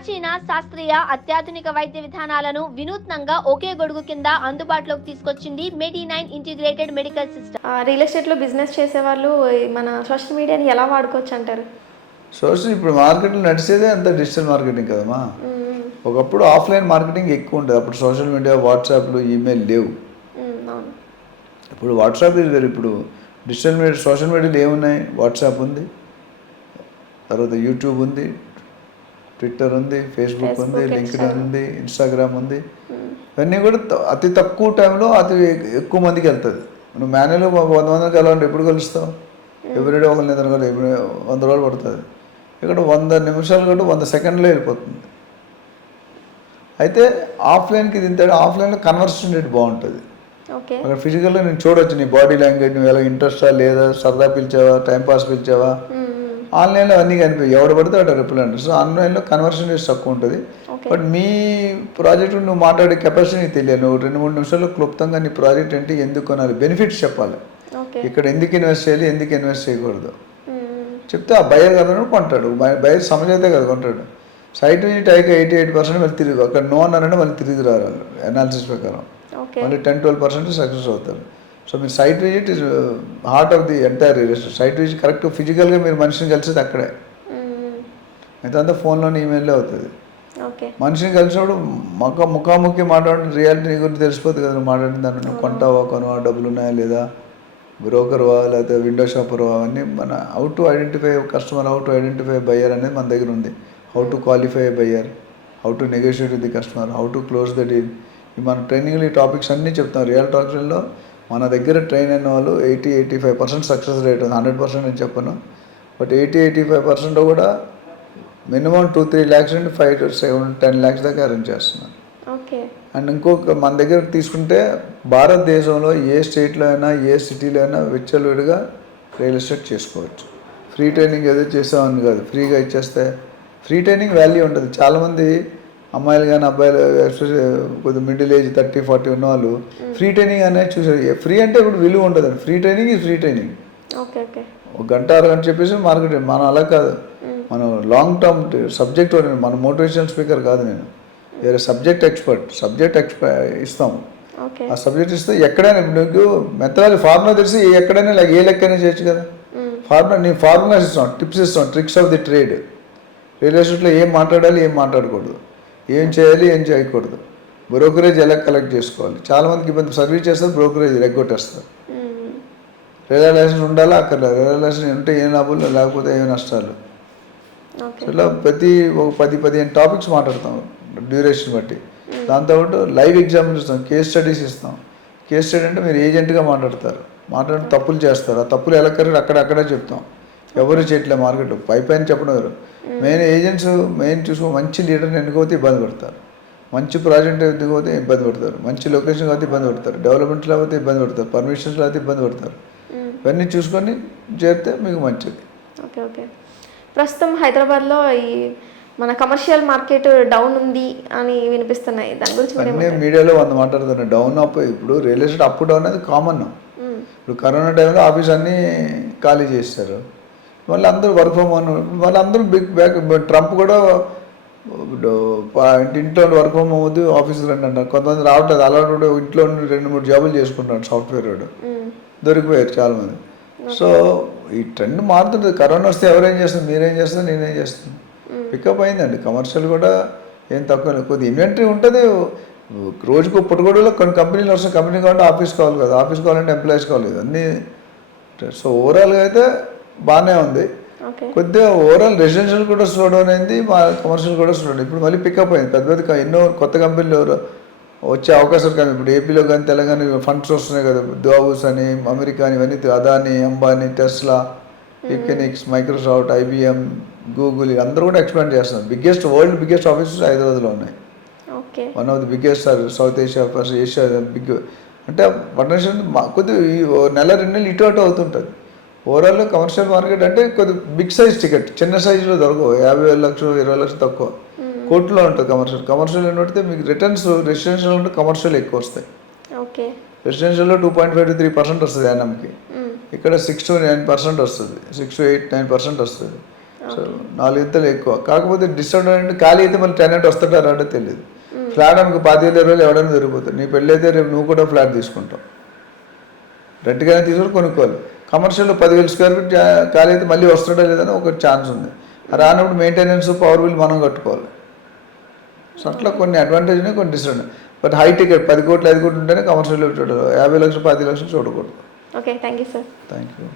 ప్రాచీన శాస్త్రీయ అత్యాధునిక వైద్య విధానాలను వినూత్నంగా ఒకే గొడుగు కింద అందుబాటులోకి తీసుకొచ్చింది మెడి9 ఇంటిగ్రేటెడ్ మెడికల్ సిస్టమ్. రియల్ ఎస్టేట్లో బిజినెస్ చేసేవాళ్ళు మన సోషల్ మీడియాని ఎలా వాడుకోవచ్చు అంటారు? సోషల్ ఇప్పుడు మార్కెట్లో నడిచేదే అంత డిజిటల్ మార్కెటింగ్ కదమ్మా. ఒకప్పుడు ఆఫ్లైన్ మార్కెటింగ్ ఎక్కువ ఉండేది. అప్పుడు సోషల్ మీడియా, వాట్సాప్లు, ఈమెయిల్ లేవు. ఇప్పుడు వాట్సాప్ ఇది వేరు. ఇప్పుడు డిజిటల్ మీడియా, సోషల్ మీడియాలో ఏమున్నాయి? వాట్సాప్ ఉంది, తర్వాత యూట్యూబ్ ఉంది, ట్విట్టర్ ఉంది, ఫేస్బుక్ ఉంది, లింక్డ్ఇన్ ఉంది, ఇన్స్టాగ్రామ్ ఉంది. ఇవన్నీ కూడా అతి తక్కువ టైంలో అతి ఎక్కువ మందికి వెళ్తుంది. నువ్వు మాన్యువల్గా 100 మందికి వెళ్ళాలంటే ఎప్పుడు కలుస్తావు? ఎవ్రీడే ఒకరిని ఇద్దరు కదా, 100 రోజులు పడుతుంది. ఇక్కడ 100 నిమిషాలు కంటే 100 సెకండ్లో వెళ్ళిపోతుంది. అయితే ఆఫ్లైన్కి ఇది ఇంత, ఆఫ్లైన్లో కన్వర్షన్ రేట్ బాగుంటుంది. అక్కడ ఫిజికల్గా నేను చూడవచ్చు నీ బాడీ లాంగ్వేజ్, నువ్వు ఎలా ఇంట్రెస్టా లేదా, సరదా పిలిచావా, టైంపాస్ పిలిచావా. ఆన్లైన్లో అన్నీ కనిపించాయి, ఎవడు పడితే అటు రిప్లై అంటారు. సో ఆన్లైన్లో కన్వర్షన్ రేట్ తక్కువ ఉంటుంది. బట్ మీ ప్రాజెక్ట్ నువ్వు మాట్లాడే కెపాసిటీ నీకు తెలియదు. నువ్వు 2-3 నిమిషాల్లో క్లుప్తంగా నీ ప్రాజెక్ట్ ఏంటి, ఎందుకు కొనాలి, బెనిఫిట్స్ చెప్పాలి. ఇక్కడ ఎందుకు ఇన్వెస్ట్ చేయాలి, ఎందుకు ఇన్వెస్ట్ చేయకూడదు చెప్తే ఆ బయర్ కదా కొంటాడు. బయర్ సమझైతే కదా కొంటాడు. సైట్ విజిట్ అయితే 88% మళ్ళీ తిరిగి, అక్కడ నో అన్నారంటే మళ్ళీ తిరిగి రారు అనాలిసిస్ ప్రకారం. మళ్ళీ 10-12% సక్సెస్ అవుతారు. సో మీరు site visit is heart of the entire relation. Site visit correct ఫిజికల్గా మీరు మనిషిని కలిసేది అక్కడే. మిగతా ఫోన్లోనే, ఈమెయిల్లో అవుతుంది. మనిషిని కలిసినప్పుడు ముఖాముఖి మాట్లాడిన రియాలిటీ నీ గురించి తెలిసిపోతుంది కదా. నువ్వు మాట్లాడిన దాంట్లో నువ్వు కొంటావా, కొనవా, డబ్బులు ఉన్నాయా లేదా, బ్రోకర్వా లేకపోతే విండో షాపర్వా, అవన్నీ మన how to identify customer, how to identify buyer అనేది మన దగ్గర ఉంది. How to qualify buyer, how to negotiate with the customer, how to close the deal. మన ట్రైనింగ్లో ఈ టాపిక్స్ అన్నీ చెప్తాం. రియల్ టాక్స్లో మన దగ్గర ట్రైన్ అయిన వాళ్ళు 80-85% సక్సెస్ రేట్ ఉంది. 100% నేను చెప్పను, బట్ 80-85% కూడా మినిమం 2-3 lakhs నుండి 5-7-10 lakhs దాకా అరేంజ్ చేస్తున్నాను. అండ్ ఇంకొక మన దగ్గర తీసుకుంటే భారతదేశంలో ఏ స్టేట్లో అయినా, ఏ సిటీలో అయినా విచ్చలవిడిగా రియల్ ఎస్టేట్ చేసుకోవచ్చు. ఫ్రీ ట్రైనింగ్ ఏదో చేసామని కాదు, ఫ్రీగా ఇచ్చేస్తే ఫ్రీ ట్రైనింగ్ వాల్యూ ఉంటుంది. చాలామంది అమ్మాయిలు కానీ అబ్బాయిలు, ఎస్పెషల్లీ కొద్దిగా మిడిల్ ఏజ్ 30-40 ఉన్న వాళ్ళు ఫ్రీ ట్రైనింగ్ అనేది చూసారు. ఫ్రీ అంటే ఇప్పుడు విలువ ఉంటుందండి. Free training is free training. 1 గంట 6 గంట చెప్పేసి మార్కెటింగ్. మనం అలా కాదు, మనం లాంగ్ టర్మ్ సబ్జెక్ట్ ఓరియంటెడ్. మన మోటివేషనల్ స్పీకర్ కాదు నేను, వేరే సబ్జెక్ట్ ఎక్స్పర్ట్ ఇస్తాము. ఆ సబ్జెక్ట్ ఇస్తే ఎక్కడైనా నీకు మెథడాలజీ ఫార్ములా తెలిసి ఎక్కడైనా ఏ లెక్కైనా చేయొచ్చు కదా. నీ ఫార్ములాస్ ఇస్తాం, టిప్స్ ఇస్తాం, tricks of the trade. Real ఎస్టేట్లో ఏం మాట్లాడాలి, ఏం మాట్లాడకూడదు, ఏం చేయాలి, ఏం చేయకూడదు, బ్రోకరేజ్ ఎలా కలెక్ట్ చేసుకోవాలి. చాలామందికి ఇబ్బంది, సర్వీస్ చేస్తారు, బ్రోకరేజ్ ఎగ్గొట్టేస్తారు. రియల్ లైసెన్స్ ఉండాలా అక్కర్లేదు, రియల్ లైసెన్స్ ఉంటే ఏం లాభాలు, లేకపోతే ఏం నష్టాలు. ఇలా ప్రతి 10-15 టాపిక్స్ మాట్లాడతాం డ్యూరేషన్ బట్టి. దాంతోపాటు లైవ్ ఎగ్జాంపుల్స్ ఇస్తాం, కేస్ స్టడీస్ ఇస్తాం. కేస్ స్టడీ అంటే మీరు ఏజెంట్గా మాట్లాడతారు, మాట్లాడి తప్పులు చేస్తారు. ఆ తప్పులు ఎలా కరెక్ట్ అక్కడే చెప్తాం. ఎవరు చేయట్లేదు మార్కెట్లో, పైపైన చెప్పడం ఎవరు. మెయిన్ ఏజెంట్స్ చూసుకో, మంచి లీడర్ని ఎన్నుకోతే ఇబ్బంది పడతారు, మంచి ప్రాజెక్ట్ ఎన్నుకోతే ఇబ్బంది పడతారు, మంచి లొకేషన్ కాబట్టి ఇబ్బంది పడతారు, డెవలప్మెంట్ లేకపోతే ఇబ్బంది పడతారు, పర్మిషన్స్ లేకపోతే ఇబ్బంది పడతారు. ఇవన్నీ చూసుకొని చేస్తే మీకు మంచిది. ఓకే. ప్రస్తుతం హైదరాబాద్లో ఈ మన కమర్షియల్ మార్కెట్ డౌన్ ఉంది అని వినిపిస్తున్నాయి. దాని గురించి అన్నీ మీడియాలో 100 మాట్లాడుతున్నాయి. Down up. ఇప్పుడు రియల్ ఎస్టేట్ అప్ డౌన్ అనేది కామన్. ఇప్పుడు కరోనా టైంలో ఆఫీస్ అన్నీ ఖాళీ చేస్తారు, మళ్ళీ అందరూ వర్క్ ఫ్రమ్ హోమ్. మళ్ళీ అందరూ ట్రంప్ కూడా ఇంట్లో వర్క్ ఫ్రమ్ హోమ్ వద్దు, ఆఫీస్కి రండి అంటారు. కొంతమంది రావట్లేదు, అలా ఇంట్లో 2-3 జాబులు చేసుకుంటారు. సాఫ్ట్వేర్ వాడు దొరికిపోయారు చాలామంది. సో ఈ ట్రెండ్ మారుతుంటుంది. కరోనా వస్తే ఎవరేం చేస్తారు, మీరేం చేస్తారు, నేనేం చేస్తాను. పికప్ అయిందండి. కమర్షియల్ కూడా ఏం తక్కువ, కొద్ది ఇన్వెంటరీ ఉంటుంది. రోజుకు పుట్టుకోవడంలో కొన్ని కంపెనీలు వస్తాయి. కంపెనీ కావాలంటే ఆఫీస్ కావాలి కదా, ఆఫీస్ కావాలంటే ఎంప్లాయీస్ కావాలి అన్నీ. సో ఓవరాల్గా అయితే బాగానే ఉంది. కొద్దిగా ఓవరాల్ రెసిడెన్షియల్ కూడా స్లో డౌన్ అయింది, మా కమర్షియల్ కూడా స్లో డౌన్. ఇప్పుడు మళ్ళీ పికప్ అయింది. పెద్ద ఎన్నో కొత్త కంపెనీలు వచ్చే అవకాశాలు కానీ ఇప్పుడు ఏపీలో కానీ తెలంగాణ ఫండ్స్ వస్తున్నాయి కదా. దావోస్ అని, అమెరికా అని, ఇవన్నీ అదానీ, అంబానీ, టెస్లా, ఈకెనిక్స్, మైక్రోసాఫ్ట్, IBM, గూగుల్ అందరూ కూడా ఎక్స్పాండ్ చేస్తున్నారు. వరల్డ్ బిగ్గెస్ట్ ఆఫీసెస్ హైదరాబాద్లో ఉన్నాయి. 1 of the biggest South Asia, first Asia big. అంటే పట్టణం కొద్దిగా నెల 2 నెలలు ఇటు అటు అవుతుంటుంది. ఓవరాల్గా కమర్షియల్ మార్కెట్ అంటే కొద్ది బిగ్ సైజ్ టికెట్, చిన్న సైజులో దొరకవు. 50,000 లక్షలు 20 లక్షలు తక్కువ, కోట్లో ఉంటుంది కమర్షియల్ ఏంటంటే మీకు రిటర్న్స్ రెసిడెన్షియల్ ఉంటే కమర్షియల్ ఎక్కువ వస్తాయి. రెసిడెన్షియల్లో 2.5-3% వస్తుంది యానంకి. ఇక్కడ 6-9% వస్తుంది, 6-8-9% వస్తుంది. సో 4 ఇంతలు ఎక్కువ. కాకపోతే డిసడ్వాంటేజ్ ఖాళీ అయితే మళ్ళీ టెనెంట్ వస్తాడా రాడో తెలియదు. ఫ్లాట్ అనుకో 10,000-20,000 ఎవడైనా దొరికిపోతుంది. నీ పెళ్ళి అయితే రేపు నువ్వు కూడా ఫ్లాట్ తీసుకుంటావు, రెంట్గానే తీసుకొని కొనుక్కోవాలి. కమర్షియల్లో 10,000 స్క్వేర్ ఫీట్ ఖాళీ అయితే మళ్ళీ వస్తాడా లేదని ఒక ఛాన్స్ ఉంది. రానప్పుడు మెయింటెనెన్స్ పవర్ బిల్ మనం కట్టుకోవాలి. సో అట్లా కొన్ని అడ్వాంటేజ్ ఉన్నాయి, కొన్ని డిసడ్వాంటేజ్. బట్ హై టికెట్ 10 కోట్లు 5 కోట్లు ఉంటేనే కమర్షియల్ చూడాలి, 50 లక్షలు 10 లక్షలు చూడకూడదు. Okay, thank you sir. Thank you.